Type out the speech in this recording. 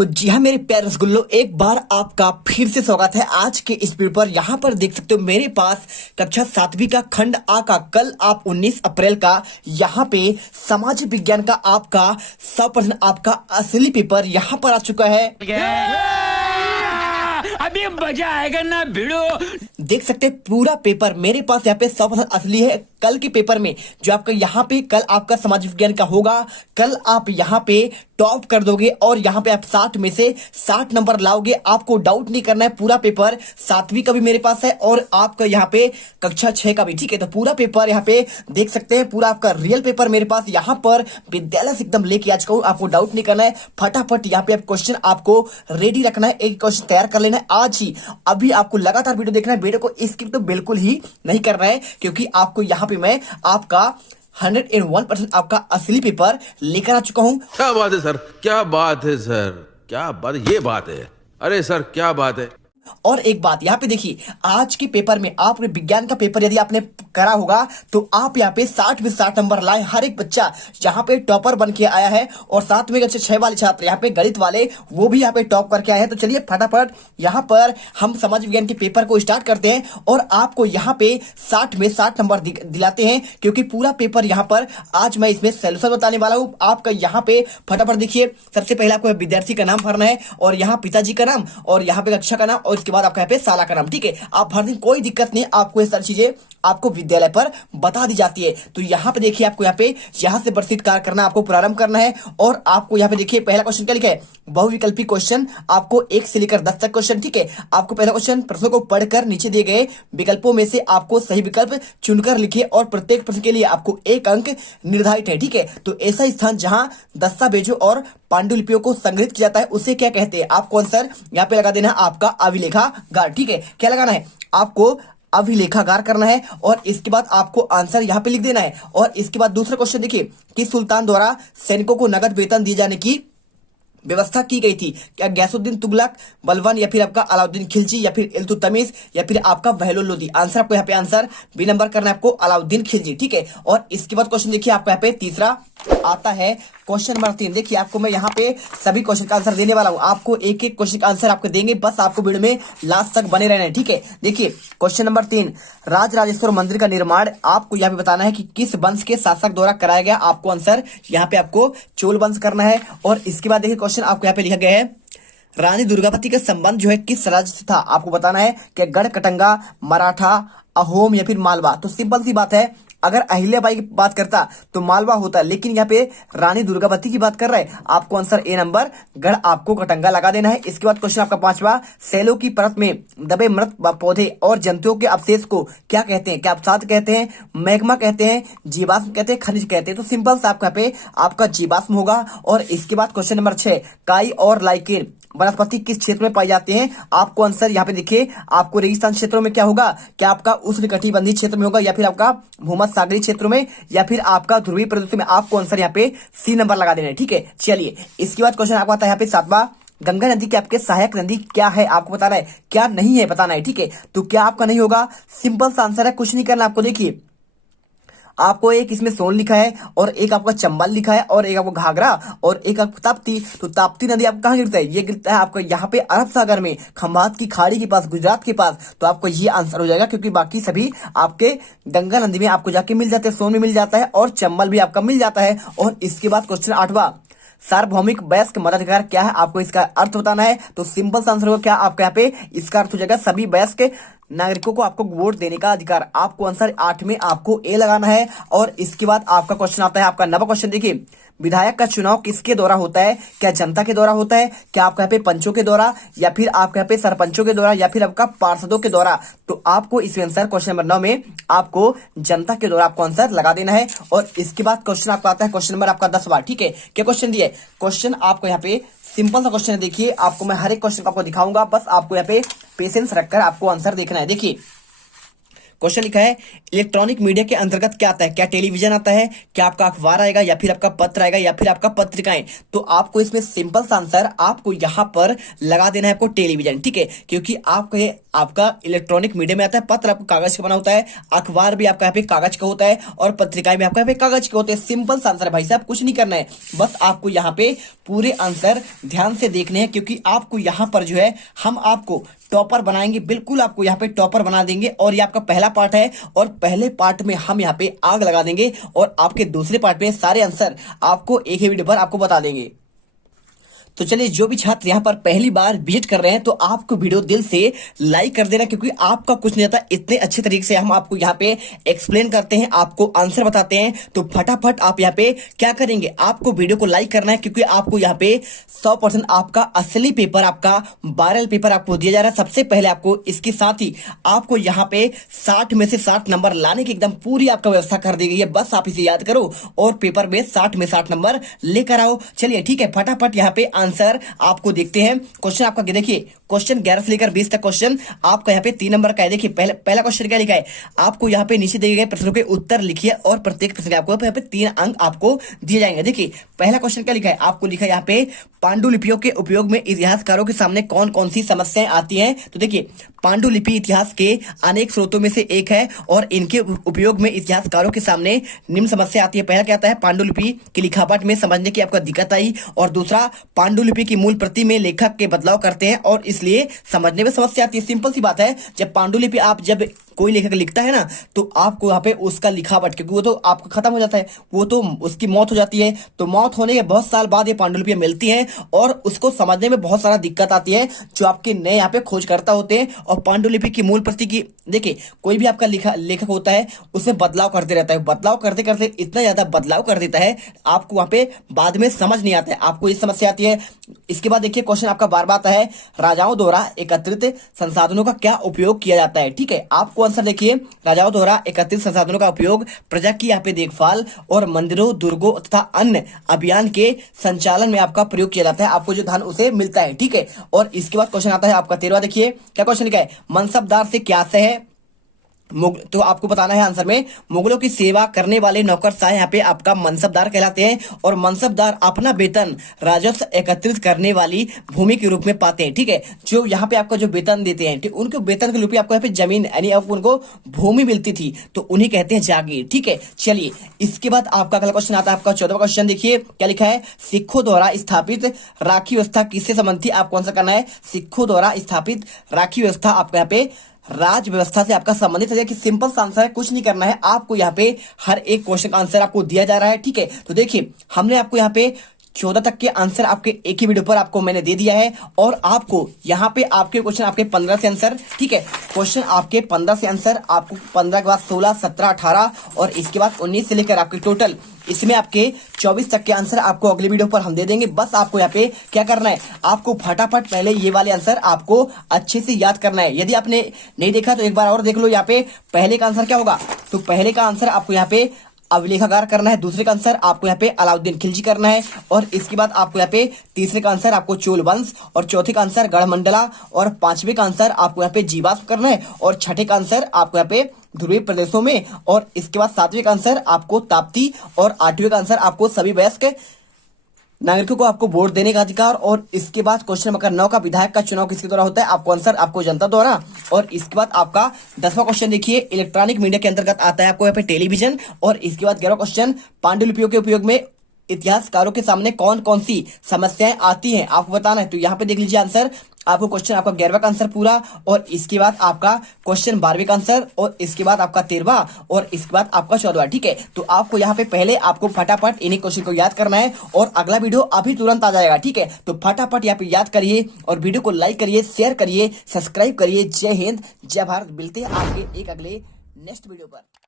तो जी हाँ मेरे प्यारे रसगुल्लो, एक बार आपका फिर से स्वागत है आज के इस वीडियो पर। यहाँ पर देख सकते हो मेरे पास कक्षा 7वीं का खंड आ का कल आप 19 अप्रैल का यहाँ पे समाज विज्ञान का आपका 100% आपका असली पेपर यहाँ पर आ चुका है। अभी मजा आएगा ना भिड़ो। देख सकते हैं पूरा पेपर मेरे पास यहाँ पे 100% असली है। कल के पेपर में जो आपका यहाँ पे कल आपका समाज विज्ञान का होगा, कल आप यहाँ पे टॉप कर दोगे और यहाँ पे आप 60 में से 60 नंबर लाओगे। आपको डाउट नहीं करना है, पूरा पेपर 7वीं का भी मेरे पास है और आपका यहाँ पे कक्षा 6 का भी। ठीक है, तो पूरा पेपर यहाँ पे देख सकते हैं, पूरा आपका रियल पेपर मेरे पास यहाँ पर विद्यालय से एकदम लेके आ चुका हूँ। आपको डाउट नहीं करना है, फटाफट यहाँ पे आप क्वेश्चन आपको रेडी रखना है, एक क्वेश्चन तैयार कर लेना है आज ही। अभी आपको लगातार वीडियो देखना है, वीडियो को स्किप तो बिल्कुल ही नहीं करना है, क्योंकि आपको यहाँ पे मैं आपका 101% आपका असली पेपर लेकर आ चुका हूं। क्या बात है सर, क्या बात है सर, क्या बात, ये बात है। अरे सर क्या बात है। और एक बात यहाँ पे देखिए, आज के पेपर में आपने विज्ञान का पेपर यदि आपने करा होगा तो आप यहाँ पे 60 में 60 नंबर लाए। हर एक बच्चा यहाँ पे टॉपर बन के आया है और साथ में कक्षा 6 वाले छात्र यहाँ पे गणित वाले वो भी यहाँ पे टॉप करके आए हैं। तो चलिए फटाफट यहाँ पर हम समाज विज्ञान के पेपर को स्टार्ट करते हैं और आपको यहाँ पे 60 में 60 नंबर दिलाते हैं, क्योंकि पूरा पेपर यहाँ पर आज मैं इसमें सोल्यूशन बताने वाला हूँ। आपका यहाँ पे फटाफट देखिए, सबसे पहले आपको विद्यार्थी का नाम भरना है और यहाँ पिताजी का नाम और यहाँ पे कक्षा का नाम और इसके बाद आपका यहाँ पे साला का नाम। ठीक है, आप भर दें, कोई दिक्कत नहीं, आपको ये सारी चीजें आपको विद्यालय पर बता दी जाती है। तो यहाँ पे देखिए, आपको यहाँ से वर्षित कार्य करना, आपको प्रारंभ करना है और आपको यहाँ पे देखिए पहला क्वेश्चन क्या लिखा है, बहुविकल्पी क्वेश्चन, आपको 1 से लेकर 10 तक क्वेश्चन। ठीक है, आपको पहला क्वेश्चन प्रश्नों को पढ़कर नीचे दिए गए विकल्पों में से आपको सही विकल्प चुनकर लिखिए और प्रत्येक प्रश्न के लिए आपको 1 अंक निर्धारित है। ठीक है, तो ऐसा स्थान जहां दस्तावेजों और पांडुलिपियों को संग्रहित किया जाता है उसे क्या कहते हैं। आपको आंसर यहाँ पे लगा देना है आपका अभिलेखागार। ठीक है, क्या लगाना है, आपको अभिलेखागार करना है और इसके बाद आपको आंसर यहाँ पे लिख देना है। और इसके बाद दूसरा क्वेश्चन देखिए, कि सुल्तान द्वारा सैनिकों को नगद वेतन दिए जाने की व्यवस्था की गई थी, क्या गैसुद्दीन तुगलक, बलवान या फिर आपका अलाउद्दीन खिलजी या फिर इल्तुतमिश या फिर आपका बहलोल लोदी। आंसर आपको यहाँ पे आंसर बी नंबर करना है, आपको अलाउद्दीन खिलजी। ठीक है, और इसके बाद क्वेश्चन देखिए, आपको यहाँ पे तीसरा आता है क्वेश्चन नंबर 3। देखिए, आपको मैं यहाँ पे सभी क्वेश्चन का आंसर देने वाला हूँ, आपको एक एक क्वेश्चन का आंसर आपको देंगे, बस आपको वीडियो में लास्ट तक बने रहना है। ठीक है, देखिए क्वेश्चन नंबर 3, राजराजेश्वर मंदिर का निर्माण आपको यहाँ पे बताना है कि किस वंश के शासक द्वारा कराया गया। आपको आंसर यहाँ पे आपको चोल वंश करना है। और इसके बाद देखिए क्वेश्चन आपको यहाँ पे लिखा गया है, रानी दुर्गावती का संबंध जो है किस राज्य से था। आपको बताना है कि गढ़, कटंगा, मराठा, अहोम या फिर मालवा। तो सिंपल सी बात है, अगर अहिल्याबाई की बात करता तो मालवा होता, लेकिन यहाँ पे रानी दुर्गावती की बात कर रहा है, आपको आंसर ए नंबर गढ़ आपको कटंगा लगा देना है। इसके बाद क्वेश्चन आपका 5वां, सेलों की परत में दबे मृत पौधे और जंतुओं के अवशेष को क्या कहते हैं। क्या अवसाद कहते हैं, मैग्मा कहते हैं, जीवाश्म कहते हैं, खनिज कहते हैं। तो सिंपल सा आपका पे आपका जीवाश्म होगा। और इसके बाद क्वेश्चन नंबर 6, काई और लाइकेन वनस्पति किस क्षेत्र में पाई जाते हैं। आपको आंसर यहाँ पे देखिए, आपको रेगिस्तान क्षेत्रों में क्या होगा, क्या आपका उष्णकटिबंधीय क्षेत्र में होगा या फिर आपका भूमध्य सागरीय क्षेत्रों में या फिर आपका ध्रुवीय प्रदेशों में। आपको आंसर यहाँ पे सी नंबर लगा देना है। ठीक है, चलिए इसके बाद क्वेश्चन आपको आता है यहाँ पे 7वां, गंगा नदी के आपके सहायक नदी क्या है। आपको बताना है, क्या नहीं है बताना है। ठीक है, तो क्या आपका नहीं होगा, सिंपल सा आंसर है, कुछ नहीं करना आपको। देखिए, आपको एक इसमें सोन लिखा है और एक आपका चंबल लिखा है और एक आपको घाघरा और एक आपको ताप्ती। तो ताप्ती नदी आपको कहाँ गिरता है, ये गिरता है आपका यहाँ पे अरब सागर में, खंभात की खाड़ी के पास, गुजरात के पास। तो आपको ये आंसर हो जाएगा, क्योंकि बाकी सभी आपके गंगा नदी में आपको जाके मिल जाते हैं, सोन में मिल जाता है और चंबल भी आपका मिल जाता है। और इसके बाद क्वेश्चन 8वां, सार्वभौमिक वयस्क मताधिकार क्या है। आपको इसका अर्थ बताना है। तो सिंपल सा आंसर होगा, क्या आपका यहाँ पे इसका अर्थ हो जाएगा सभी वयस्क नागरिकों को आपको वोट देने का अधिकार। आपको आंसर 8 में आपको ए लगाना है। और इसके बाद आपका क्वेश्चन आता है आपका 9वां क्वेश्चन। देखिए, विधायक का चुनाव किसके द्वारा होता है, क्या जनता के द्वारा होता है, क्या आपका यहाँ पे पंचों के द्वारा या फिर आपके यहाँ पे सरपंचों के द्वारा या फिर आपका पार्षदों के द्वारा। तो आपको इसमें आंसर क्वेश्चन नंबर 9 में आपको जनता के द्वारा आपको आंसर लगा देना है। और इसके बाद क्वेश्चन आपका आता है क्वेश्चन नंबर आपका 10वां। ठीक है, क्या क्वेश्चन दिया है, क्वेश्चन आपको यहाँ पे सिंपल सा क्वेश्चन है। देखिए, आपको मैं हर एक क्वेश्चन को आपको दिखाऊंगा, बस आपको यहाँ पे पेशेंस रखकर आपको आंसर देखना है। देखिए क्वेश्चन लिखा है इलेक्ट्रॉनिक मीडिया के अंतर्गत क्या आता है, क्या टेलीविजन आता है, क्या आपका अखबार आएगा, या फिर आपका पत्र आएगा, या फिर आपका पत्रिकाएं। तो आपको इसमें सिंपल सा आंसर आपको यहाँ पर लगा देना है आपको टेलीविजन, ठीक है, क्योंकि आपको ये आपका इलेक्ट्रॉनिक मीडिया में आता है। पत्र आपको कागज का बना होता है, अखबार भी आपका यहाँ पे कागज का होता है, और पत्रिकाएं भी आपका यहाँ पे कागज के होते हैं। सिंपल सा आंसर है भाई साहब, कुछ नहीं करना है, बस आपको यहाँ पे पूरे आंसर ध्यान से देखने हैं, क्योंकि आपको यहाँ पर जो है हम आपको टॉपर बनाएंगे, बिल्कुल आपको यहाँ पे टॉपर बना देंगे। और ये आपका पहला पार्ट है, और पहले पार्ट में हम यहाँ पे आग लगा देंगे, और आपके दूसरे पार्ट में सारे आंसर आपको एक ही वीडियो पर आपको बता देंगे। तो चलिए, जो भी छात्र यहाँ पर पहली बार विजिट कर रहे हैं तो आपको वीडियो दिल से लाइक कर देना, क्योंकि आपका कुछ नहीं आता, इतने अच्छे तरीके से हम आपको यहाँ पे एक्सप्लेन करते हैं, आपको आंसर बताते हैं। तो फटाफट आप यहाँ पे क्या करेंगे, आपको वीडियो को लाइक करना है, क्योंकि आपको यहाँ पे 100% आपका असली पेपर, आपका वायरल पेपर आपको दिया जा रहा है सबसे पहले आपको। इसके साथ ही आपको यहाँ पे 60 में से 60 नंबर लाने की एकदम पूरी आपका व्यवस्था कर दी गई है। बस आप इसे याद करो और पेपर में 60 में 60 नंबर लेकर आओ। चलिए ठीक है, फटाफट यहाँ पे आंसर आपको देखते हैं। क्वेश्चन आपका देखिए, क्वेश्चन 11 से लेकर 20 तक क्वेश्चन आपका यहाँ पे 3 नंबर का है। देखिए पहला क्वेश्चन क्या लिखा है, आपको यहाँ पे नीचे दिए गए प्रश्नों के उत्तर लिखिए, और प्रत्येक प्रश्न के आपको यहाँ पे 3 अंक आपको दिए जाएंगे। देखिए पहला क्वेश्चन क्या लिखा है, आपको लिखा है यहाँ पे पांडुलिपियों के उपयोग में इतिहासकारों के सामने कौन कौन सी समस्याएं आती हैं। तो देखिए पांडुलिपि इतिहास के अनेक स्रोतों में से एक है, और इनके उपयोग में इतिहासकारों के सामने निम्न समस्या आती है। पहला क्या आता है, पांडुलिपि की लिखावट में समझने की आपको दिक्कत आई, और दूसरा पांडुलिपि की मूल प्रति में लेखक के बदलाव करते हैं और इसलिए समझने में समस्या आती है। सिंपल सी बात है, जब पांडुलिपि आप जब कोई लेखक लिखता है ना, तो आपको यहाँ पे उसका लिखावट, क्योंकि वो तो आपको खत्म हो जाता है, वो तो उसकी मौत हो जाती है, तो मौत होने के बहुत साल बाद ये पांडुलिपियां मिलती हैं, और उसको समझने में बहुत सारा दिक्कत आती है, जो आपके नए यहाँ पे खोजकर्ता होते हैं। और पांडुलिपि की मूल प्रति की, देखिए कोई भी आपका लेखक होता है, उसमें बदलाव करते रहता है, बदलाव करते करते इतना ज्यादा बदलाव कर देता है, आपको वहां पे बाद में समझ नहीं आता है, आपको ये समस्या आती है। इसके बाद देखिए क्वेश्चन आपका बार बार आता है, राजाओं द्वारा एकत्रित संसाधनों का क्या उपयोग किया जाता है। ठीक है, आपको आंसर देखिए, राजाओं द्वारा एकत्रित संसाधनों का उपयोग प्रजा की यहाँ पे देखभाल और मंदिरों, दुर्गों तथा अन्य अभियान के संचालन में आपका प्रयोग किया जाता है, आपको जो धन उसे मिलता है। ठीक है, और इसके बाद क्वेश्चन आता है आपका 13वां, देखिए क्या क्वेश्चन लिखा है, मनसबदार से क्या आशय है। तो आपको बताना है आंसर में, मुगलों की सेवा करने वाले नौकरशाह यहाँ पे आपका मनसबदार कहलाते हैं, और मनसबदार अपना वेतन राजस्व एकत्रित करने वाली भूमि के रूप में पाते हैं। ठीक है, जो यहाँ पे आपका जो वेतन देते हैं, ठीक, उनके वेतन के रूप में आपको यहाँ पे जमीन यानी आपको उनको भूमि मिलती थी, तो उन्हीं कहते हैं जागीर। ठीक है, चलिए इसके बाद आपका अगला क्वेश्चन आता है आपका 14वां क्वेश्चन, देखिए क्या लिखा है, सिखों द्वारा स्थापित राखी व्यवस्था किससे संबंधित थी। आपको आंसर करना है, सिखों द्वारा स्थापित राखी व्यवस्था आपको यहाँ पे राज व्यवस्था से आपका संबंधित है। कि सिंपल सा आंसर है, कुछ नहीं करना है, आपको यहाँ पे हर एक क्वेश्चन का आंसर आपको दिया जा रहा है। ठीक है, तो देखिए हमने आपको यहाँ पे 14 तक के आंसर आपके एक ही वीडियो पर आपको मैंने दे दिया है, और आपको यहाँ पे आपके क्वेश्चन आपके 15 से आंसर, ठीक है, क्वेश्चन आपके 15 से आंसर, आपको 15 के बाद 16, 17, 18 और इसके बाद 19 से लेकर आपके टोटल इसमें आपके 24 तक के आंसर आपको अगले वीडियो पर हम दे देंगे। बस आपको यहाँ पे क्या करना है, आपको फटाफट पहले ये वाले आंसर आपको अच्छे से याद करना है। यदि आपने नहीं देखा तो एक बार और देख लो। यहाँ पे पहले का आंसर क्या होगा, तो पहले का आंसर आपको यहाँ पे अभिलेखागार करना है, दूसरे का आंसर आपको यहाँ पे अलाउद्दीन खिलजी करना है, और इसके बाद आपको यहाँ पे तीसरे का आंसर आपको चोल वंश, और चौथे का आंसर गढ़मंडला, और पांचवे का आंसर आपको यहाँ पे जीवाश्म करना है, और छठे का आंसर आपको यहाँ पे ध्रुवीय प्रदेशों में, और इसके बाद सातवें का आंसर आपको ताप्ती, और आठवें का आंसर आपको सभी वयस्क नागरिकों को आपको वोट देने का अधिकार, और इसके बाद क्वेश्चन नंबर 9 का विधायक का चुनाव किसके द्वारा होता है। आपको आंसर आपको जनता द्वारा। और इसके बाद आपका 10वां क्वेश्चन देखिए, इलेक्ट्रॉनिक मीडिया के अंतर्गत आता है आपको यहाँ पे टेलीविजन। और इसके बाद 11वां क्वेश्चन, पांडुलिपियों के उपयोग में इतिहासकारों के सामने कौन कौन सी समस्याएं आती हैं, आपको बताना है। तो यहाँ पे देख लीजिए आंसर, आपको क्वेश्चन आपका 11वां का आंसर पूरा, और इसके बाद आपका क्वेश्चन 12वें का आंसर, और इसके बाद आपका 13वां, और इसके बाद आपका 14वां। ठीक है, तो आपको यहाँ पे पहले आपको फटाफट इन्हीं क्वेश्चन को याद करना है, और अगला वीडियो अभी तुरंत आ जाएगा। ठीक है, तो फटाफट यहाँ पे याद करिए, और वीडियो को लाइक करिए, शेयर करिए, सब्सक्राइब करिए। जय हिंद, जय भारत। मिलते हैं आपके एक अगले नेक्स्ट वीडियो पर।